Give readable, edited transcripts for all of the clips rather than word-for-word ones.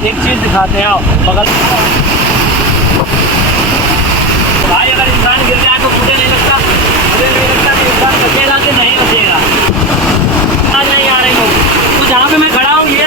एक चीज दिखाते हैं, आओ बगल। भाई अगर इंसान गिर जाए तो मुझे नहीं लगता कि इंसान बचेगा कि नहीं बचेगा। आज नहीं आ रही लोग। तो जहाँ पे मैं खड़ा हूँ ये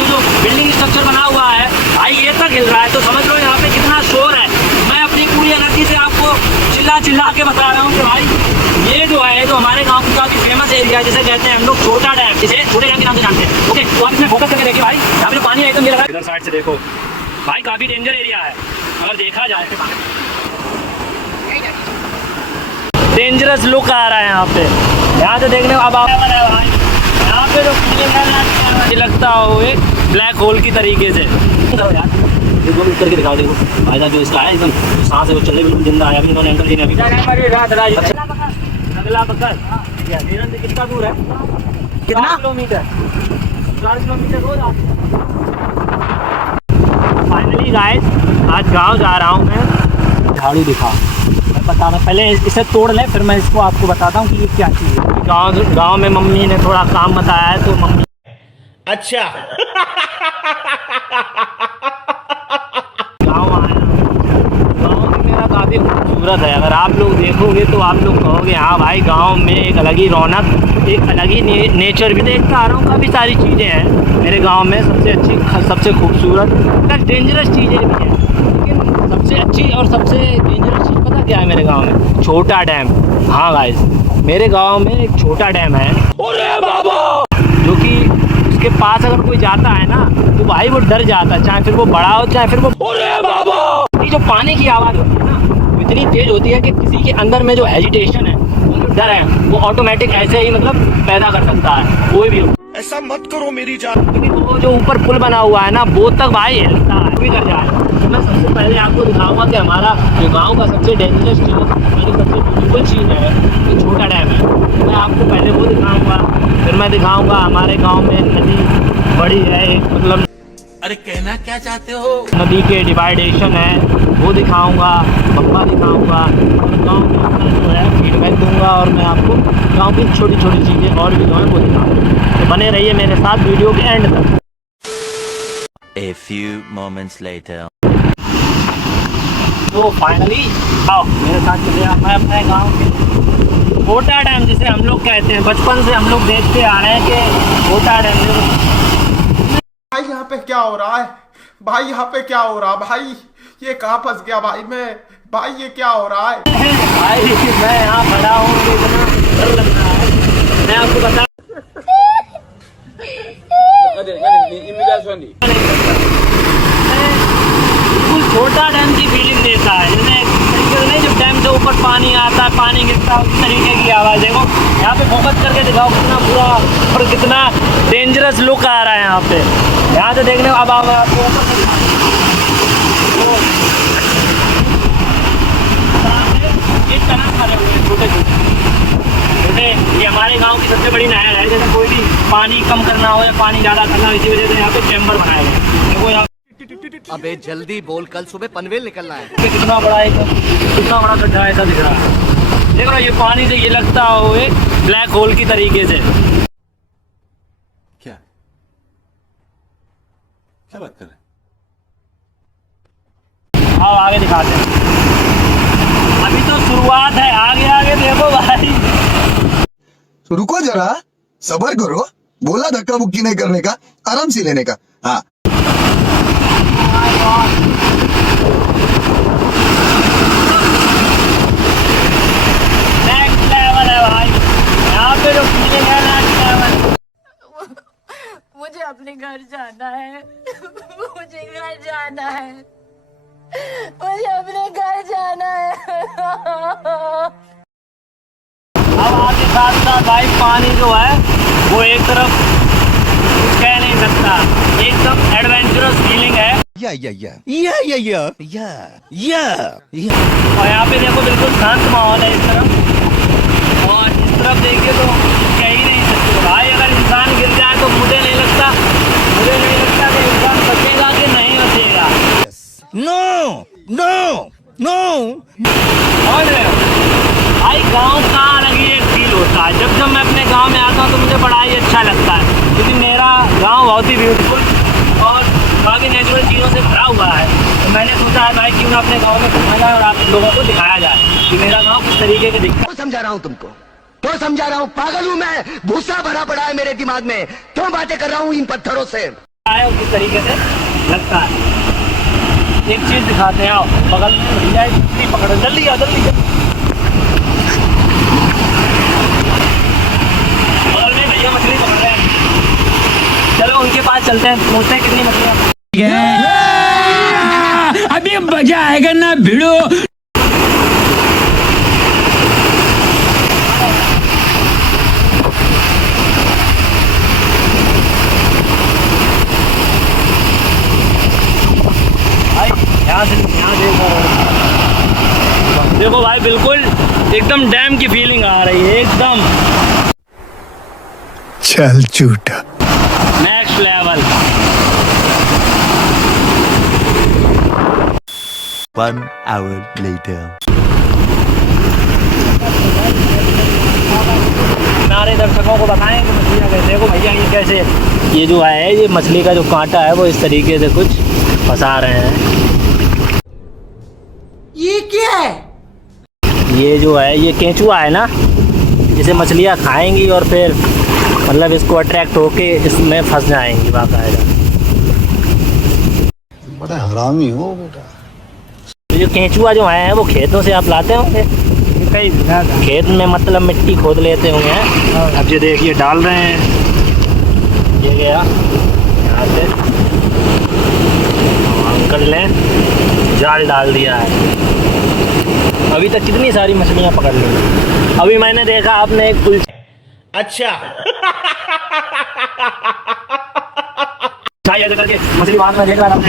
जो बिल्डिंग स्ट्रक्चर बना हुआ है भाई, ये तक हिल रहा है। तो समझ लो यहाँ पे कितना शोर है। मैं अपनी पूरी एनर्जी से आपको चिल्ला के बता रहा हूँ कि भाई ये जो है तो हमारे गांव का काफी फेमस एरिया है, जिसे कहते हैं हम लोग छोटा डैम, जिसे छोटे डैम के नाम से जानते हैं। ओके, तो आप इसमें फोकस करके देखिए भाई, यहाँ पे पानी एकदम गिर रहा है। इधर साइड से देखो भाई, काफी डेंजर एरिया है अगर देखा जाए। डेंजरस लुक आ रहा है यहाँ पे। यहाँ से देखने अब आप यहाँ पे जो फीलिंग लगता हो एक ब्लैक होल की तरीके से। देखो करके दिखाओ, देखो भाई साहब जो इसका है एकदम सांस है वो चलने बिल्कुल जिंदा है। अभी इन्होंने एंकर नहीं अभी अगला पकड़ कितना दूर है? कितना किलोमीटर? 4 किलोमीटर हो जाता। फाइनली गाइस आज गांव जा रहा हूं मैं। झाड़ू दिखा, मैं बता रहा पहले इसे तोड़ ले, फिर मैं इसको आपको बताता हूँ कि ये क्या चीज़ है। गांव में मम्मी ने थोड़ा काम बताया है तो मम्मी अच्छा काफ़ी खूबसूरत है। अगर आप लोग देखोगे तो आप लोग कहोगे हाँ भाई गांव में एक अलग ही रौनक, एक अलग ही नेचर भी देखता आ रहा हूँ। काफ़ी सारी चीज़ें हैं मेरे गांव में। सबसे अच्छी सबसे खूबसूरत प्लस डेंजरस चीज़ें भी हैं, लेकिन सबसे अच्छी और सबसे डेंजरस चीज़ पता क्या है मेरे गाँव में? छोटा डैम। हाँ गाइस, मेरे गाँव में एक छोटा डैम है जो कि उसके पास अगर कोई जाता है ना तो भाई वो डर जाता है, चाहे फिर वो बड़ा हो चाहे फिर वो जो पानी की आवाज़ होती है ना वो इतनी तेज होती है कि किसी के अंदर में जो हेजिटेशन है, वो जो डर है, वो ऑटोमेटिक ऐसे ही मतलब पैदा कर सकता है कोई भी हो। ऐसा मत करो मेरी जान। वो जो ऊपर पुल बना हुआ है ना वो तक भाई हिलता है, भी कर जाए। तो मैं सबसे पहले आपको दिखाऊंगा कि हमारा जो गाँव का सबसे डेंजरस चीज़, सबसे ब्यूटीफुल चीज़ है वो छोटा डैम है। तो मैं आपको पहले वो दिखाऊंगा, फिर मैं दिखाऊंगा हमारे गाँव में नदी बड़ी है एक, मतलब अरे कहना क्या चाहते हो? नदी के डिवाइडेशन है वो दिखाऊंगा, पप्पा दिखाऊंगा और गाँव में अपना जो है फीडबैक दूंगा। और मैं आपको गाँव की छोटी छोटी चीज़ें और भी जो है वो दिखाऊंगा। तो बने रहिए मेरे साथ वीडियो के एंड तक। A few moments later. तो फाइनली आओ मेरे साथ चले आप। मैं अपने गाँव के छोटा डैम जिसे हम लोग कहते हैं, बचपन से हम लोग देखते आ रहे हैं कि छोटा डैम। भाई यहाँ पे क्या हो रहा है? भाई यहाँ पे क्या हो रहा है? भाई ये कहाँ फंस गया भाई मैं? भाई ये क्या हो रहा है? भाई मैं यहाँ खड़ा हूँ, इतना डर लग रहा है। मैं आपको बता बिल्कुल छोटा डैम की फीलिंग देता है, जैसे नहीं जब डैम से ऊपर पानी आता है, पानी गिरता है, उस तरीके की आवाज़। देखो यहाँ पे फोकस करके दिखाओ कितना बुरा और कितना डेंजरस लुक आ रहा है यहाँ पे। यहाँ से देखने अब आप आपको इस तरह खड़े हुए हैं छोटे छोटे। ये हमारे गांव की सबसे बड़ी नहर है। जैसे कोई भी पानी कम करना हो या पानी ज़्यादा करना हो, इसी वजह से यहाँ पे चैम्बर बनाए गए। देखो यहाँ अबे जल्दी बोल, कल सुबह पनवेल निकलना है। कितना बड़ा गड्ढा ऐसा दिख रहा है। देखो ये पानी से ये लगता हो एक ब्लैक होल की तरीके से। क्या बात कर रहे हैं? आओ आगे दिखाते हैं, अभी तो शुरुआत है, आगे आगे देखो भाई। रुको जरा, सब्र करो। बोला धक्का मुक्की नहीं करने का, आराम से लेने का। हाँ नेक्स्ट लेवल है भाई, यहाँ पे जो फीलिंग है नेक्स्ट लेवल। मुझे अपने घर जाना है। मुझे घर जाना है। मुझे अपने घर जाना है। अब आगे साथ साथ भाई पानी जो है वो एक तरफ कह नहीं सकता, एकदम एडवेंचरस फीलिंग है। या और यहाँ पे देखो बिल्कुल शांत माहौल है इस तरफ, और इस तरफ देखिए तो कह ही नहीं सकते भाई। अगर इंसान गिर जाए तो मुझे नहीं लगता कि इंसान बचेगा कि नहीं बचेगा। नो और भाई गांव का अलग ही एक फील होता है। जब मैं अपने गांव में आता हूँ तो मुझे बड़ा ही अच्छा लगता है, क्योंकि मेरा गांव बहुत ही ब्यूटीफुल और काफ़ी नेचुरल हुआ है। तो मैंने सोचा है भाई क्यों ना अपने गांव में घुमाना और आप लोगों को दिखाया जाए कि मेरा गांव किस तरीके के दिखता क्यों समझा रहा हूँ तुमको, क्यों समझा रहा हूँ? पागल हूँ मैं, भूसा भरा पड़ा है मेरे दिमाग में, क्यों बातें कर रहा हूँ इन पत्थरों से? है और किस तरीके से लगता है। एक चीज दिखाते हैं, आओ बगल में भैया एक मछली पकड़ो, जल्दी आओ जल्दी। बगल में भैया मछली पकड़ रहे हैं, चलो उनके पास चलते हैं, पूछते हैं कितनी मछलियाँ। अभी मजा आएगा ना भिड़ो। यहाँ देखो भाई, बिल्कुल एकदम डैम की फीलिंग आ रही है, एकदम चल झूठा। Next level. 1 hour later. हमारे दर्शकों को बताएं कि मछलियाँ कैसे। देखो भैया ये कैसे, ये जो है ये मछली का जो कांटा है वो इस तरीके से कुछ फंसा रहे हैं। ये क्या है? ये जो है ये केंचुआ है ना, जिसे मछलियाँ खाएंगी और फिर मतलब इसको अट्रैक्ट होके इसमें फंस जाएंगी बाकायदा। बड़ा हरामी हो बेटा। जो केंचुआ जो है वो खेतों से आप लाते होंगे, खेत में मतलब मिट्टी खोद लेते होंगे। अब ये देखिए डाल रहे हैं, ये गया यहाँ से, अंकल ने जाल डाल दिया है। अभी तक कितनी सारी मछलियाँ पकड़ ली। अभी मैंने देखा आपने एक पुल, अच्छा ऐसे करके मछली मार में देख रहा था और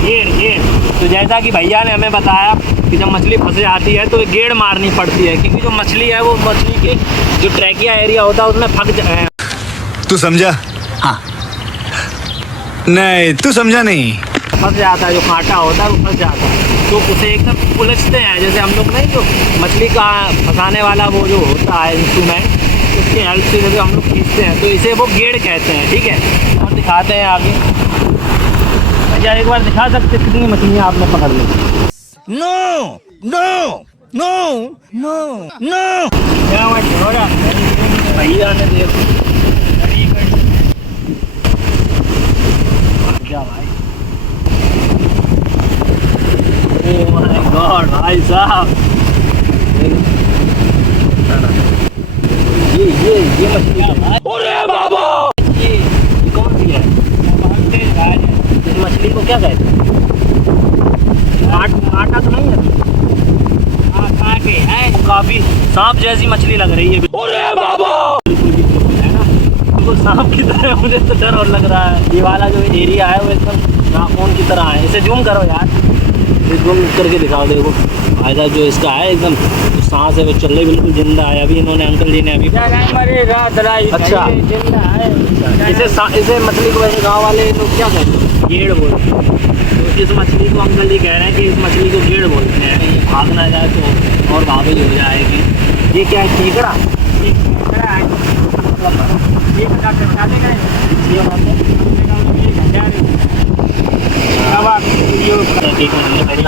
घेर। तो जैसा कि भैया ने हमें बताया कि जब मछली फंस जाती है तो गेड़ मारनी पड़ती है, क्योंकि जो मछली है वो मछली के जो ट्रैकिया एरिया होता है उसमें फंस तू समझा? हाँ। नहीं तू समझा नहीं। फंस जाता है, जो कांटा होता है वो फंस जाता है, तो उसे एकदम उलझते हैं। जैसे हम लोग नहीं, जो मछली का फंसाने वाला वो जो होता है इंस्ट्रूमेंट, उसके हेल्प से जैसे हम लोग खींचते हैं, तो इसे वो गेड़ कहते हैं। ठीक है, और दिखाते हैं आगे। भैया एक बार दिखा सकते कितनी मछलियाँ आपने पकड़ ली? No no no no no. भैया ने देखो क्या भाई, ओह माय गॉड भाई साहब, ये मछली है। अरे बाबा, ये कौन सी है? इस मछली को क्या कहते हैं? कांटा तो नहीं है? कांटे हैं, काफी सांप जैसी मछली लग रही है। अरे बाबा, है ना, बिल्कुल सांप की तरह। मुझे तो डर और लग रहा है। ये वाला जो एरिया है वो एकदम नाखून की तरह है। इसे जूम करो यार, ये जूम करके दिखाओ। देखो फायदा जो इसका है, एकदम जो सांस है वो चल रही, बिल्कुल जिंदा है। अभी इन्होंने अंकल जी ने अभी अच्छा इसे मछली को वैसे गाँव वाले लोग क्या कहते हैं? गेड़ बोलते हैं। तो इस मछली को अंकल जी कह रहे हैं कि इस मछली को गेड़ बोलते हैं। ये भाग ना जाए तो और भागी हो जाएगी। ये क्या है? केकड़ा।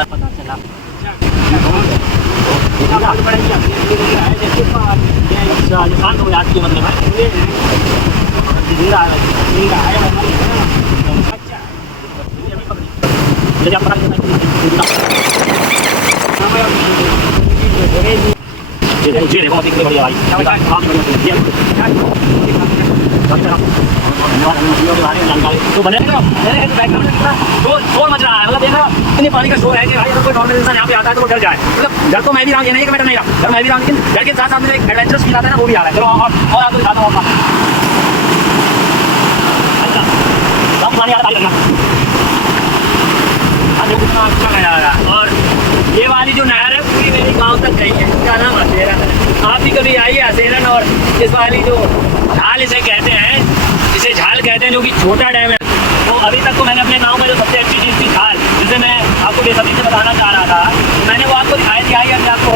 पता चला शांत हो जाती है, मतलब तो बने शोर मच रहा है, मतलब देख रहा इतनी पानी का शोर है कि भाई अगर कोई नॉर्मल इंसान यहाँ पे आता है तो वो डर जाए। मतलब डर तो मैं भी रहा हूँ, ये नहीं कि मैं डर नहीं रहा, डर मैं भी रहा हूँ, लेकिन डर के साथ साथ मुझे एक एडवेंचरस फील आता है ना, वो भी आ रहा है। चलो और आपको दिखाता हूँ। अच्छा पानी आ रहा है, कितना अच्छा नज़ारा है। और ये वाली जो नहर है पूरी मेरी गांव तक गई है। इसका नाम हसेरन है। आप भी कभी आइए हसेरन। और इस वाली जो झाल इसे कहते हैं, इसे झाल कहते हैं, जो कि छोटा डैम है। तो अभी तक तो मैंने अपने गांव में जो सबसे अच्छी चीज़ थी झाल, जिसे मैं आपको बेसब्री से बताना चाह रहा था, तो मैंने वो आपको दिखाई थी। आइए अभी आपको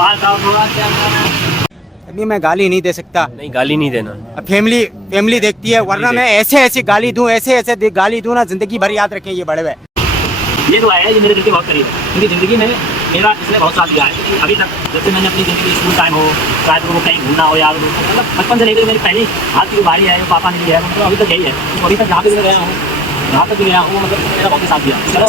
बात आओ थोड़ा क्या करना है? अभी मैं गाली नहीं दे सकता, नहीं गाली नहीं देना। अब फैमिली देखती है, वरना मैं ऐसे गाली दूं, ऐसे गाली दूं ना, जिंदगी भर याद रखें ये बड़े हुए। ये तो है, ये मेरे दिल के बहुत करीब है, क्योंकि ज़िंदगी में मेरा इसने बहुत साथ दिया है। अभी तक जब से मैंने अपनी ज़िंदगी स्कूल टाइम हो, शायद वो कहीं घूमना हो, यार मतलब बचपन से लेकर मेरी पहली हाथ की जो गाड़ी है, वो पापा ने ली है, तो अभी तक यही है। तो अभी तक जहाँ पे भी मैं गया हूँ, जहाँ तक भी गया हूँ, मतलब मेरा बहुत ही साथ दिया। चलो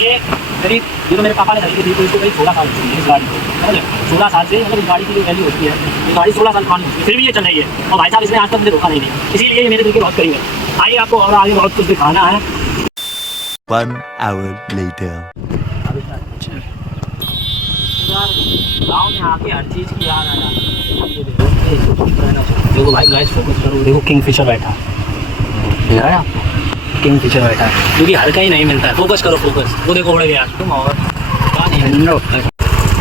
ये करीब ये तो मेरे पापा ने खरीदी थी, तो इसको करीब 16 साल है इस गाड़ी को, समझे? 16 साल से मतलब इस गाड़ी की जो वैल्यू होती है, ये गाड़ी 16 साल पुरानी होती है, फिर भी ये चल रही है। और भाई साहब इसने आज तक मुझे धोखा नहीं दिया, इसीलिए ये मेरे दिल के बहुत करीब है। आइए आपको और आगे बहुत कुछ दिखाना है। 1 hour later. गाँव में आके हर चीज़ की याद आ जाती है। देखो भाई गाइस, फोकस करो, देखो किंगफिशर बैठा है, देख रहा है आपको? किंगफिशर बैठा है, क्योंकि हर कहीं नहीं मिलता है। फोकस करो, फोकस, वो देखो उड़ गया तुम। और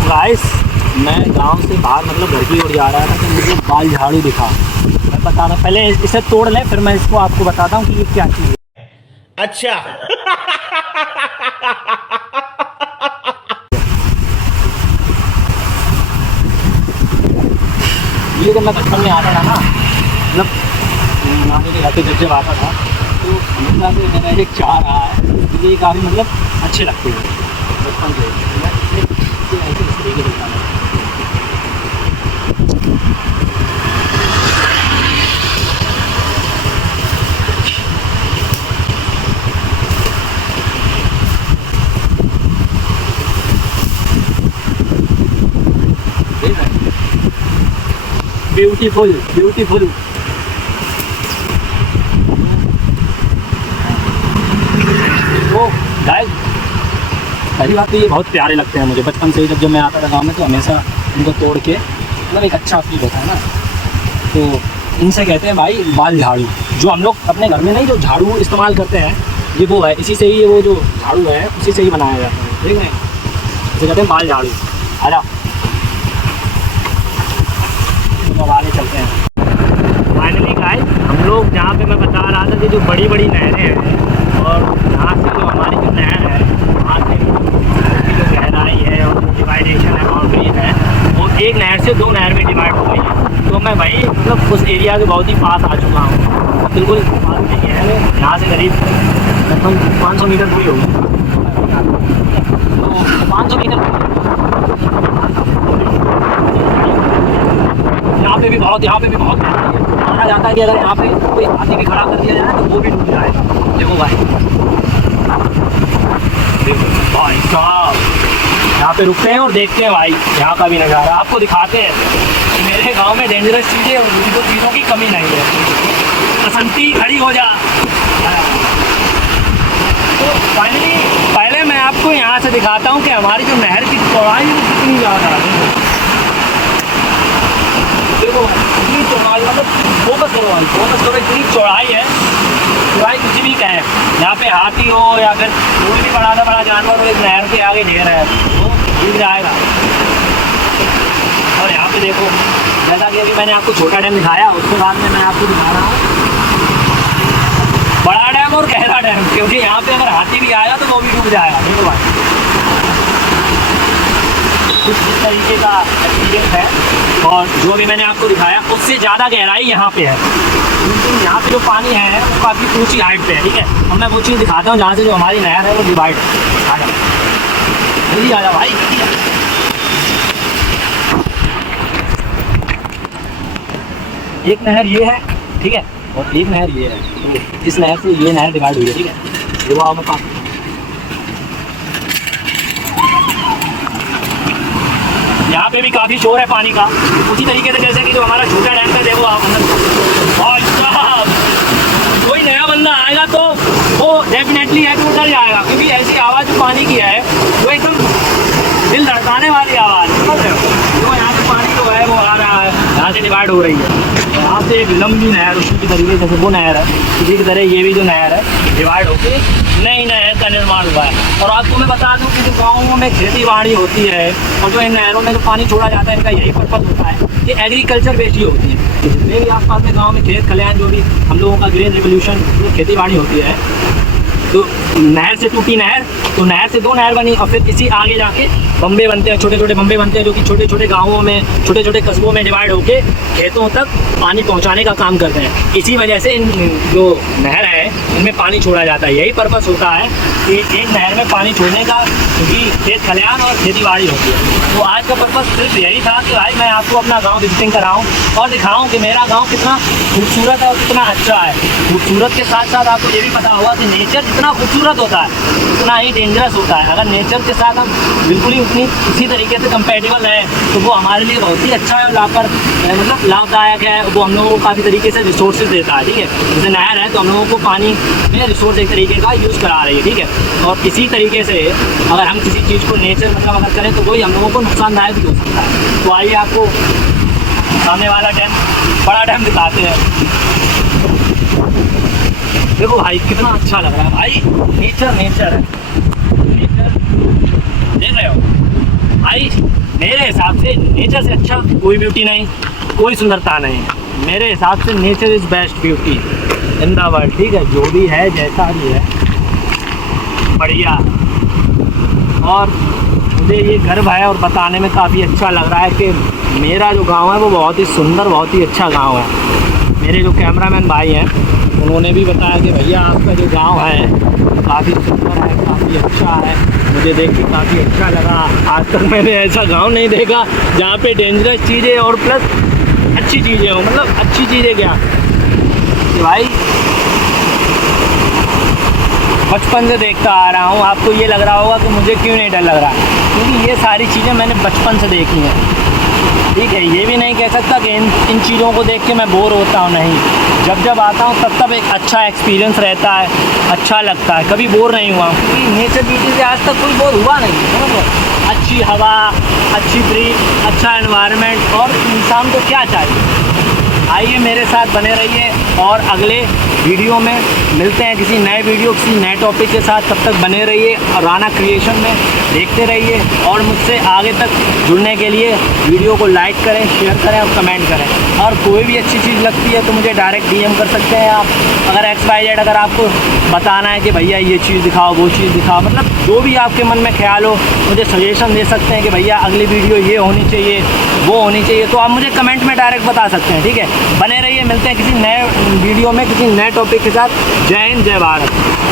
गाइस मैं गांव से बाहर मतलब घर की ओर जा रहा था, तो मुझे बाल झाड़ू दिखा। मैं बता रहा, पहले इसे तोड़ लें, फिर मैं इसको आपको बताता हूँ कि ये क्या चीज़ है। अच्छा ये जब मैं बचपन में आता था ना, मतलब नानी के घर पे जब आता था, तो हमेशा से मेरा एक चाह रहा है, ये काफ़ी मतलब अच्छे लगते हैं बचपन से। ऐसे इस तरीके से दिखता है। Beautiful beautiful. तो गाइस पहली बात तो ये बहुत प्यारे लगते हैं मुझे बचपन से ही। जब मैं आता था गाँव में तो हमेशा इनको तोड़ के मतलब एक अच्छा फील होता है ना, तो इनसे कहते हैं भाई बाल झाड़ू। जो हम लोग अपने घर में नहीं जो झाड़ू इस्तेमाल करते हैं, ये वो है, इसी से ही वो जो झाड़ू है उसी से ही बनाया जाता है, ठीक है? इसे कहते हैं बाल झाड़ू। आजा आगे चलते हैं। फाइनली गाइस हम लोग जहाँ पे मैं बता रहा था कि जो बड़ी बड़ी नहरें हैं, और यहाँ से जो हमारी जो नहर है, वहाँ से उसकी जो गहराई है और जो डिवाइडेशन है, बाउंड्री है, वो एक नहर से 2 नहर में डिवाइड हो गई है। तो मैं वही मतलब उस एरिया के बहुत ही पास आ चुका हूँ, बिल्कुल पास नहीं है, यहाँ से करीब लगभग 500 मीटर दूरी होगी। तो 500 मीटर यहाँ पे भी बहुत माना जाता है कि अगर यहाँ पे कोई हाथी भी खड़ा कर दिया जाए तो वो भी डूब जाएगा। देखो भाई, देखो भाई साहब, यहाँ पे रुकते हैं और देखते हैं भाई यहाँ का भी नज़ारा, आपको दिखाते हैं कि मेरे गांव में डेंजरस चीज़ें, उनको चीज़ों की कमी नहीं है। बसंती खड़ी हो जा। तो फाइनली पहले मैं आपको यहाँ से दिखाता हूँ कि हमारी जो नहर की चौड़ाई है कितनी ज़्यादा है। देखो इतनी चौड़ाई, मतलब फोकस करो भाई, फोकस करो, इतनी चौड़ाई है। चौड़ाई कुछ भी कहें, यहाँ पे हाथी हो या फिर कोई भी बड़ा जानवर हो, इस नहर के आगे ढेर है वो डूब जाएगा। और यहाँ पे देखो, जैसा कि अभी मैंने आपको छोटा डैम दिखाया, उसके बाद में मैं आपको दिखा रहा हूँ बड़ा डैम और गहरा डैम, क्योंकि यहाँ पे अगर हाथी भी आएगा तो वो भी डूब जाएगा। देखो भाई कुछ इस तरीके का एक्सपीरियंस है, और जो भी मैंने आपको दिखाया उससे ज़्यादा गहराई यहाँ पे है, क्योंकि यहाँ पे जो पानी है वो काफ़ी ऊंची हाइट पे है, ठीक है? अब मैं वो चीज़ दिखाता हूँ जहाँ से जो हमारी नहर है वो डिवाइड आ जा, जल्दी आ जा भाई, जल्दी आ। एक नहर ये है, ठीक है, और एक नहर ये है। तो इस नहर से ये नहर डिवाइड हुई है, ठीक है? ये वो आओ पास, यहाँ पे भी काफ़ी शोर है पानी का, उसी तरीके से जैसे कि जो हमारा छोटा डैम है। देखो आप अंदर, और साहब कोई नया बंदा आएगा तो वो डेफिनेटली है तो डर जाएगा, क्योंकि ऐसी आवाज़ जो पानी की है वो एकदम दिल धड़काने वाली आवाज़, समझ रहे हो? तो यहाँ से पानी जो है वो आ रहा है, यहाँ से डिवाइड हो रही है। यहाँ से एक लंबी नहर उसी की तरीके से वो नहर है, इसी की तरह ये भी जो नहर है डिवाइड होकर नई नहर का निर्माण हुआ है। और आपको मैं बता दूं कि जो गाँवों में खेती बाड़ी होती है और जो इन नहरों में जो पानी छोड़ा जाता है, इनका यही पर्पज़ होता है कि एग्रीकल्चर बेस्ड ही होती है। जितने भी आसपास में गाँव में खेत खलिहान, जो भी हम लोगों का ग्रीन रिवोल्यूशन जो खेती बाड़ी होती है, तो नहर से टूटी नहर, तो नहर से 2 नहर बनी और फिर इसी आगे जाके बम्बे बनते हैं, छोटे छोटे बम्बे बनते हैं जो कि छोटे छोटे गाँवों में, छोटे छोटे कस्बों में डिवाइड होके खेतों तक पानी पहुँचाने का काम करते हैं। इसी वजह से इन जो नहर है इनमें पानी छोड़ा जाता है। यही पर्पस होता है कि एक नहर में पानी छोड़ने का, क्योंकि खेत खलिहान और खेती बाड़ी होती है। तो आज का पर्पस सिर्फ यही था कि भाई मैं आपको अपना गाँव विजिटिंग कराऊँ और दिखाऊँ कि मेरा गाँव कितना खूबसूरत है और कितना अच्छा है। खूबसूरत के साथ साथ आपको ये भी पता होगा कि नेचर जितना खूबसूरत होता है उतना ही डेंजरस होता है। अगर नेचर के साथ हम बिल्कुल ही उसी तरीके से कंपेटेबल है तो वो हमारे लिए बहुत ही अच्छा है और मतलब लाभदायक है। वो हम लोगों को काफ़ी तरीके से रिसोर्सेज देता है, ठीक है। जैसे नहर है तो हम लोगों को पानी में रिसोर्स एक तरीके का यूज़ करा रही है, ठीक है। और इसी तरीके से अगर हम किसी चीज़ को नेचर मतलब अगर करें तो वही हम लोगों को नुकसानदायक भी हो सकता है। तो आइए आपको सामने वाला डैम, बड़ा डैम दिखाते हैं। देखो भाई कितना अच्छा लग रहा है भाई, नेचर नेचर है, नेचर देख रहे हो भाई। मेरे हिसाब से नेचर से अच्छा कोई ब्यूटी नहीं, कोई सुंदरता नहीं है। मेरे हिसाब से nature is best beauty in the world, ठीक है। जो भी है जैसा भी है बढ़िया। और मुझे ये गर्व है और बताने में काफ़ी अच्छा लग रहा है कि मेरा जो गांव है वो बहुत ही सुंदर, बहुत ही अच्छा गांव है। मेरे जो कैमरामैन भाई हैं उन्होंने भी बताया कि भैया आपका जो गांव है काफ़ी सुंदर है, काफ़ी अच्छा है। मुझे देख के काफ़ी अच्छा लगा। आज तक मैंने ऐसा गांव नहीं देखा जहाँ पे डेंजरस चीज़ें और प्लस अच्छी चीज़ें हो। मतलब अच्छी चीज़ें क्या कि भाई बचपन से देखता आ रहा हूँ। आपको ये लग रहा होगा कि मुझे क्यों नहीं डर लग रहा, क्योंकि ये सारी चीज़ें मैंने बचपन से देखी हैं, ठीक है। ये भी नहीं कह सकता कि इन चीज़ों को देख के मैं बोर होता हूँ, नहीं। जब आता हूँ तब एक अच्छा एक्सपीरियंस रहता है, अच्छा लगता है, कभी बोर नहीं हुआ हूँ। क्योंकि नेचर ब्यूटी से आज तक कोई बोर हुआ नहीं, समझ। अच्छी हवा, अच्छी ब्रीथ, अच्छा एनवायरनमेंट, और इंसान को क्या चाहिए। आइए मेरे साथ बने रहिए और अगले वीडियो में मिलते हैं किसी नए वीडियो, किसी नए टॉपिक के साथ। तब तक बने रहिए और राना क्रिएशन में देखते रहिए। और मुझसे आगे तक जुड़ने के लिए वीडियो को लाइक करें, शेयर करें और कमेंट करें। और कोई भी अच्छी चीज़ लगती है तो मुझे डायरेक्ट DM कर सकते हैं आप। अगर XYZ अगर आपको बताना है कि भैया ये चीज़ दिखाओ, वो चीज़ दिखाओ, मतलब जो भी आपके मन में ख्याल हो मुझे सजेशन दे सकते हैं कि भैया अगली वीडियो ये होनी चाहिए, वो होनी चाहिए, तो आप मुझे कमेंट में डायरेक्ट बता सकते हैं, ठीक है। बने रहिए, मिलते हैं किसी नए वीडियो में किसी नए टॉपिक के साथ। जय हिंद, जय भारत।